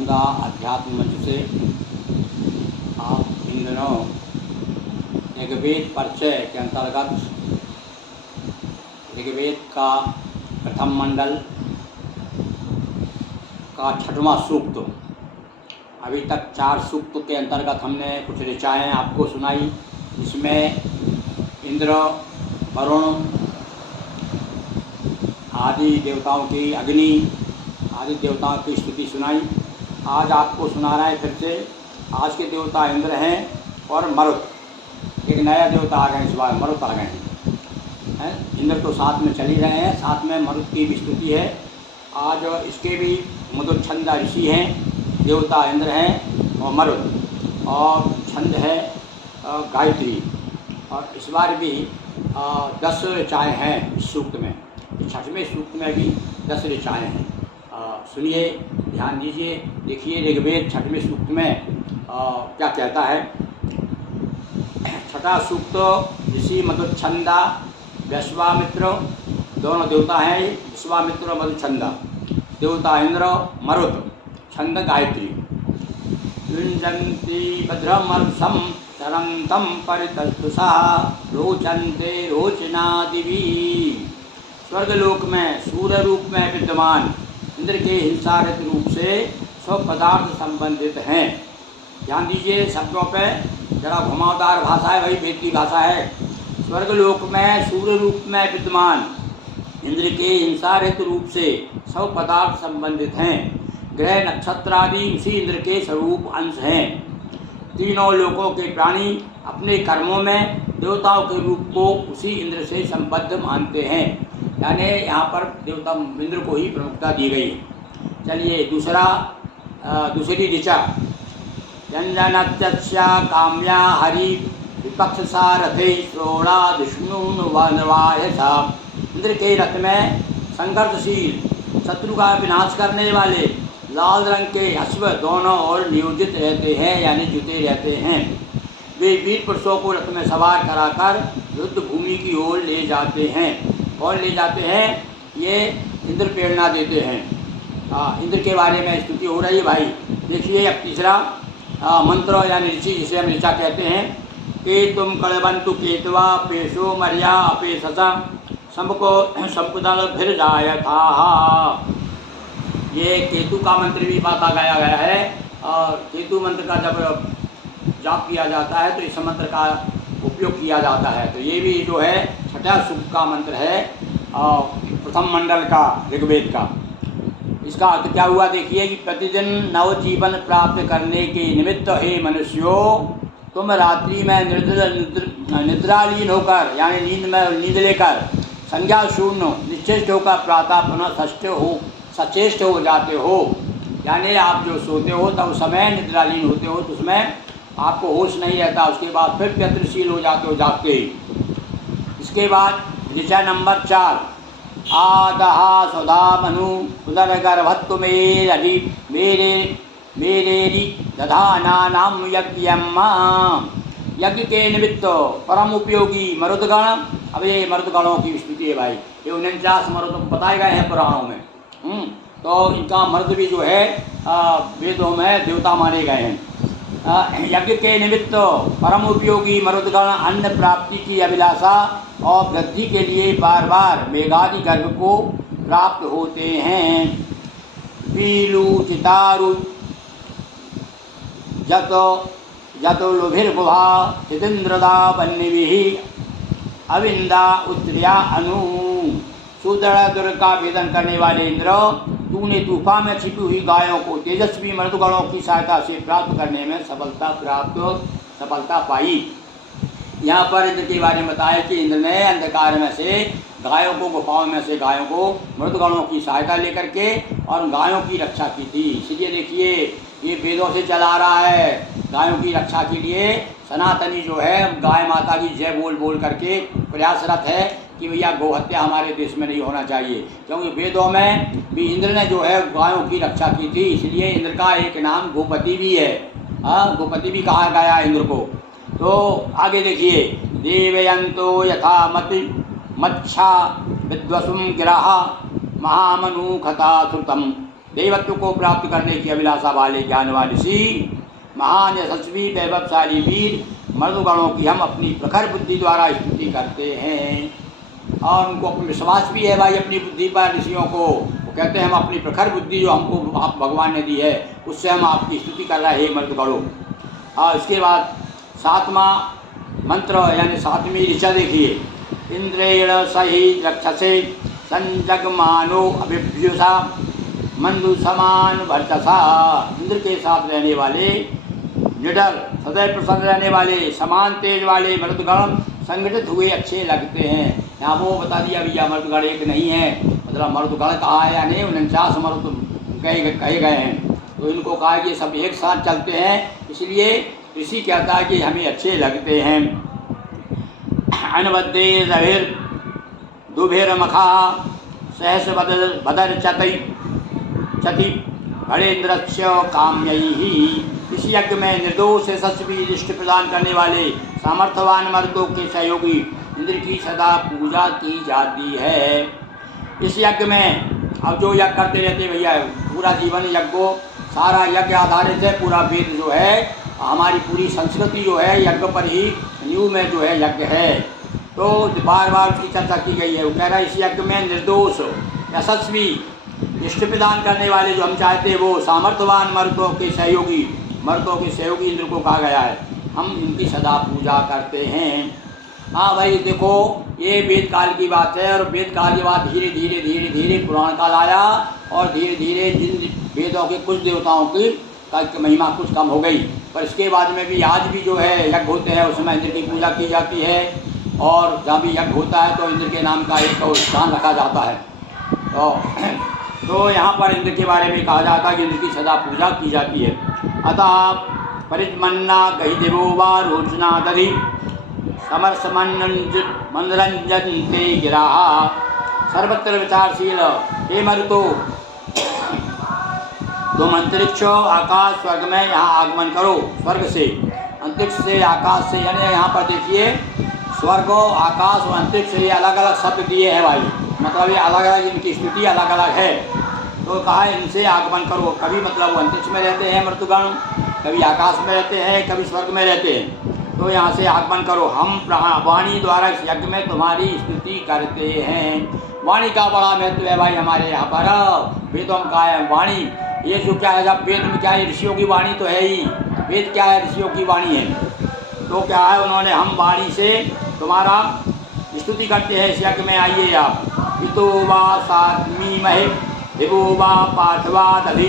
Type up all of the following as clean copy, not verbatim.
नालंदा अध्यात्म मंच से आप इन दिनों ऋग्वेद परिचय के अंतर्गत ऋग्वेद का प्रथम मंडल का 6वां सूक्त, अभी तक 4 सूक्त के अंतर्गत हमने कुछ ऋचाएँ आपको सुनाई। इसमें इंद्र, वरुण आदि देवताओं की, अग्नि आदि देवताओं की स्तुति सुनाई। आज आपको सुना रहे हैं फिर से। आज के देवता इंद्र हैं और मरुत, एक नया देवता आ गए, इस बार मरुत आ गए हैं। इंद्र तो साथ में चल ही रहे हैं, साथ में मरुत की भी स्तुति है। आज इसके भी मधुच्छंदा ऋषि हैं, देवता इंद्र हैं और मरुत, और छंद है गायत्री। और इस बार भी 10 ऋचाएँ हैं इस सूक्त में। 6वें सूक्त में भी 10 ऋचाएँ हैं। सुनिए, ध्यान दीजिए, देखिए ऋग्वेद 6वें सूक्त में क्या कहता है। 6वां सूक्त ऋषि मधुच्छंदा विश्वामित्र, दोनों देवता हैं, विश्वामित्र और मधुच्छंदा। देवता इंद्र, मरुत, छंद गायत्री। युञ्जन्ति भद्रमर्षं शरन्तं परितस्तुषा रोचन्ते रोचनादिभिः। स्वर्गलोक में सूर्य रूप में विद्यमान इंद्र के हिंसारत रूप से सब पदार्थ संबंधित हैं। ध्यान दीजिए शब्दों पे, जरा घुमावदार भाषा है, वही वेद की भाषा है। स्वर्गलोक में सूर्य रूप में विद्यमान इंद्र के हिंसारहित रूप से सब पदार्थ संबंधित हैं। ग्रह नक्षत्र आदि उसी इंद्र के स्वरूप अंश हैं। तीनों लोकों के प्राणी अपने कर्मों में देवताओं के रूप को उसी इंद्र से संबद्ध मानते हैं। यानी यहाँ पर देवता इंद्र को ही प्रमुखता दी गई है। चलिए दूसरी ऋचा। व्यंजनत्यस्या काम्या हरि विपक्ष सारथे श्रोणा विष्णुन्वायसा। इंद्र के रथ में संघर्षशील शत्रु का विनाश करने वाले लाल रंग के अश्व दोनों ओर नियोजित रहते हैं, यानी जुटे रहते हैं। वे वीर पुरुषों को रथ में सवार कराकर युद्ध भूमि की ओर ले जाते हैं। और ले जाते हैं, ये इंद्र प्रेरणा देते हैं। इंद्र के बारे में स्तुति हो रही है भाई। देखिए अब तीसरा मंत्र यानी ऋषि, जिसे हम ऋचा कहते हैं। कि तुम कड़बंतु केतवा पेशो मर्या अपेशसा सबको संपुदल फिर जाय था। ये केतु का मंत्र भी बाता गया है। और केतु मंत्र का जब जाप किया जाता है तो इस मंत्र का उपयोग किया जाता है। तो ये भी जो है 6वां सूक्त का मंत्र है प्रथम मंडल का ऋग्वेद का। इसका अर्थ क्या हुआ देखिए कि प्रतिदिन नव जीवन प्राप्त करने के निमित्त हे मनुष्यों, तुम रात्रि में निद्रालीन होकर, यानी नींद लेकर संज्ञा शून्य निश्चेष्ट होकर प्रातः पुनः सचेष्ट हो जाते हो। यानी आप जो सोते हो तब समय निद्रालीन होते हो, तो उसमें आपको होश नहीं रहता। उसके बाद फिर व्यत्रशील हो जाते हो जागते ही। इसके बाद ऋचा नंबर 4। आदहा सदा मनु उदरगर्भत्व मेरेरि दधानानाम यज्ञम्मा। यज्ञ के निमित्त परम उपयोगी मरुदगण। अब ये मरुदगणों की स्तुति है भाई। ये 49 मरुद बताए गए हैं पुराणों में। तो इनका मर्द भी जो है वेदों में देवता माने गए हैं। यज्ञ के निमित्त परम उपयोगी मरुदगण अन्न प्राप्ति की अभिलाषा और वृद्धि के लिए बार बार मेघादि गर्भ को प्राप्त होते हैं। पीलू चितारु जतो लुभिर्बुभा चितिन्द्रदा वन्यभिः अविंदा उत्तरिया अनु। सुदृढ़ दुर्ग का भेदन करने वाले इंद्र, तूने तूफान में छिपी हुई गायों को तेजस्वी मर्दगणों की सहायता से प्राप्त करने में सफलता पाई। यहाँ पर इंद्र के बारे में बताया कि इंद्र ने अंधकार में से गायों को, गुफाओं में से गायों को मर्दगणों की सहायता लेकर के और गायों की रक्षा की थी। इसलिए देखिए ये वेदों से चला रहा है। गायों की रक्षा के लिए सनातनी जो है गाय माता की जय बोल बोल करके प्रयासरत है कि भैया गोहत्या हमारे देश में नहीं होना चाहिए। क्योंकि वेदों में भी इंद्र ने जो है गायों की रक्षा की थी, इसलिए इंद्र का एक नाम गोपति भी है। गोपति भी कहा गया इंद्र को। तो आगे देखिए, देवयंतो यथा मच्छा विद्वसुम गिरा महामनु खता श्रुतम देवत्व को प्राप्त करने की अभिलाषा वाले ज्ञानवान ऋषि, महान यशस्वी वैभवशाली वीर मर्दगणों की हम अपनी प्रखर बुद्धि द्वारा स्तुति करते हैं। और उनको अपना विश्वास भी है भाई अपनी बुद्धि पर ऋषियों को। वो कहते हैं हम अपनी प्रखर बुद्धि जो हमको आप भगवान ने दी है उससे हम आपकी स्तुति कर रहे हैं मर्दगणों। और इसके बाद 7वां मंत्र यानी 7वीं ऋचा देखिए। इंद्रेण सही रक्षसे संजगमानो अभिभ्युषा मंदु समान वर्चसा। इंद्र के साथ रहने वाले, निडर सदैव प्रसन्न रहने वाले, समान तेज वाले मर्दगण संगठित हुए अच्छे लगते हैं। यहाँ वो बता दिया भैया मर्दगण एक नहीं है, मतलब मर्दगण कहा है या नहीं, 49 मर्द कहे गए हैं। तो इनको कहा कि सब एक साथ चलते हैं, इसलिए ऋषि कहता है कि हमें अच्छे लगते हैं। अनबद्धे रभिर दुभिर मखा सहस बदर चति हरेन्द्रस्य काम्यैहि। इस यज्ञ में निर्दोष यशस्वी इष्ट प्रदान करने वाले सामर्थ्यवान मर्दों के सहयोगी इंद्र की सदा पूजा की जाती है। इस यज्ञ में अब जो यज्ञ करते रहते भैया, पूरा जीवन यज्ञ को, सारा यज्ञ आधारित है। पूरा वेद जो है, हमारी पूरी संस्कृति जो है यज्ञ पर ही न्यू में जो है यज्ञ है। तो बार बार उसकी चर्चा की गई है। वो कह रहा है इस यज्ञ में निर्दोष यशस्वी इष्ट प्रदान करने वाले जो हम चाहते हैं वो सामर्थ्यवान मर्दों के सहयोगी इंद्र को कहा गया है। हम इनकी सदा पूजा करते हैं। हाँ भाई देखो, ये वेद काल की बात है और वेद काल के बाद धीरे धीरे पुराण काल आया और धीरे धीरे जिन वेदों के कुछ देवताओं की महिमा कुछ कम हो गई, पर इसके बाद में भी आज भी जो है यज्ञ होते हैं उसमें इंद्र की पूजा की जाती है। और जहाँ भी यज्ञ होता है तो इंद्र के नाम का एक स्थान रखा जाता है। तो यहाँ पर इंद्र के बारे में कहा जाता है कि इंद्र की सदा पूजा की जाती है। अतः परिजमन्ना गही देवो वा रोचना दधि मनोरंजन ते गिरा। सर्वत्र विचारशील हे मरुतो, तुम अंतरिक्ष आकाश स्वर्ग में यहाँ आगमन करो। स्वर्ग से, अंतरिक्ष से, आकाश से, यानी यहाँ पर देखिए स्वर्ग आकाश और अंतरिक्ष ये अलग अलग शब्द दिए हैं भाई, मतलब ये अलग अलग इनकी स्थिति अलग अलग है। तो कहा इनसे आगमन करो। कभी मतलब वो अंतरिक्ष में रहते हैं मृतुगण, कभी आकाश में रहते हैं, कभी स्वर्ग में रहते हैं। तो यहाँ से आगमन करो। हम वाणी द्वारा इस यज्ञ में तुम्हारी स्तुति करते हैं। वाणी का बड़ा महत्व है भाई हमारे यहाँ पर। वेदों का है वाणी, ये जो क्या है, जब वेद में क्या है, ऋषियों की वाणी तो है ही। वेद क्या है, ऋषियों की वाणी है। तो क्या है, उन्होंने हम वाणी से तुम्हारा स्तुति करते हैं इस यज्ञ में। आइए आप। पितो वा सात्मी महे विभो वा पार्थवा दधि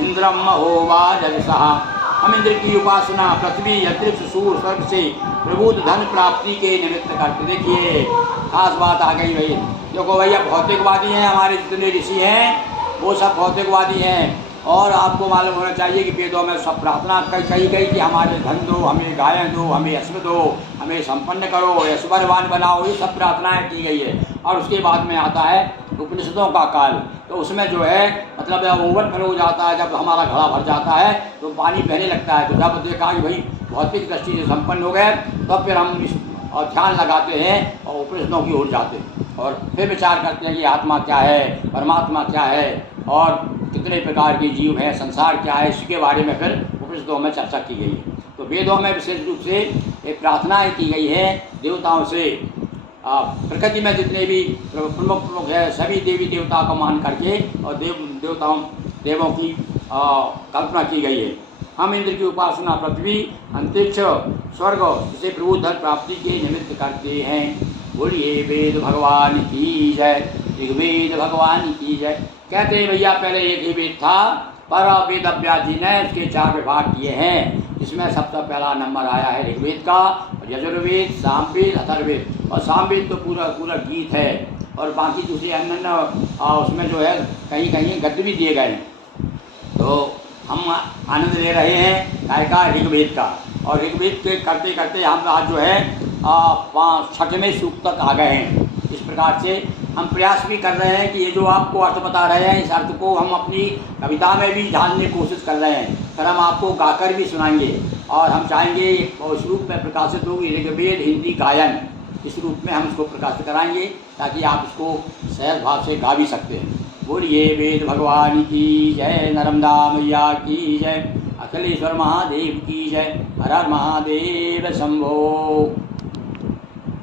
इंद्रम महो वा जलसहा। हम इंद्र की उपासना पृथ्वी, अंतरिक्ष, सूर्य, स्वर्ग से प्रभुत धन प्राप्ति के निमित्त करते। देखिए खास बात आ गई भाई। देखो भैया भौतिकवादी हैं हमारे जितने ऋषि हैं वो सब भौतिकवादी हैं। और आपको मालूम होना चाहिए कि वेदों में सब प्रार्थना कही गई कि हमारे धन दो, हमें गायें दो, हमें यश दो, हमें संपन्न करो, यशवरवान बनाओ, ये सब प्रार्थनाएं की गई है। और उसके बाद में आता है उपनिषदों का काल। तो उसमें जो है मतलब जब ओवरफ्लो हो जाता है, जब हमारा घड़ा भर जाता है तो पानी बहने लगता है। तो जब देखा कि भाई भौतिक दृष्टि से संपन्न हो गए तब फिर हम और ध्यान लगाते हैं और उपनिषदों की ओर जाते हैं और फिर विचार करते हैं कि आत्मा क्या है, परमात्मा क्या है और कितने प्रकार के जीव हैं, संसार क्या है, इसके बारे में फिर उपनिषदों में चर्चा की गई है। तो वेदों में विशेष रूप से एक प्रार्थनाएँ की गई है देवताओं से। प्रकृति में जितने भी प्रमुख है सभी देवी देवताओं को मान करके और देवों की कल्पना की गई है। हम इंद्र की उपासना पृथ्वी, अंतरिक्ष, स्वर्ग से प्रभु धन प्राप्ति के निमित्त करते हैं। बोलिए वेद भगवान की जय, ऋग्वेद भगवान की जय। कहते हैं भैया पहले एक ही वेद था, पर वेद व्यास जी ने इसके 4 विभाग किए हैं। इसमें सबसे पहला नंबर आया है ऋग्वेद का, और यजुर्वेद, सामवेद, अथर्ववेद। और सामवेद तो पूरा गीत है और बाकी दूसरे अन्य उसमें जो है कहीं कहीं गद्य भी दिए गए हैं। तो हम आनंद ले रहे हैं काय का, ऋग्वेद का। और ऋग्वेद के करते करते हम आज जो है 6वें सूक्त तक आ गए हैं। इस प्रकार से हम प्रयास भी कर रहे हैं कि ये जो आपको अर्थ बता रहे हैं इस अर्थ को हम अपनी कविता में भी ढालने की कोशिश कर रहे हैं। फिर हम आपको गाकर भी सुनाएंगे और हम चाहेंगे इस रूप में प्रकाशित होगी ऋग्वेद हिंदी गायन, इस रूप में हम इसको प्रकाशित कराएंगे ताकि आप इसको सहज भाव से गा भी सकते हैं। बोलिए वेद भगवान की जय, नर्मदा मैया की जय, अखिलेश्वर महादेव की जय, हर हर महादेव शंभो।